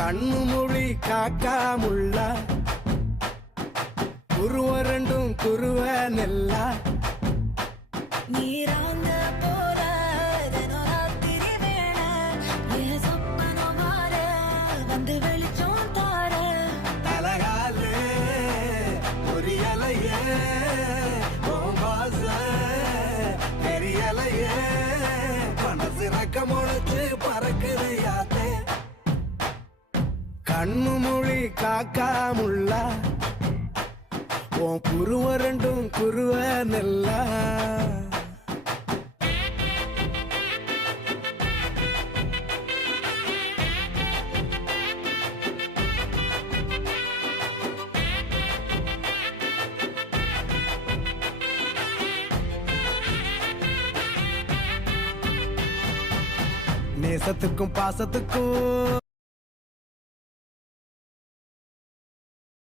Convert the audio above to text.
கண்ணு மொழி காக்காமுள்ள குருவ ரெண்டும் குருவ நெல்லா நீராங்க போல தினராத்திரி வேண என் சொப்பனம் மாற வந்து வெளிச்சம் தார தலகாலே பொரியலையே ஓம்பாச பெரியலையே மனசு ரக்க முளைச்சு பறக்குது யாத்தே கண்ணு மொழி காக்காமுள்ள உன் குருவ ரெண்டும் குருவ நெல்லா நேசத்துக்கும் பாசத்துக்கும்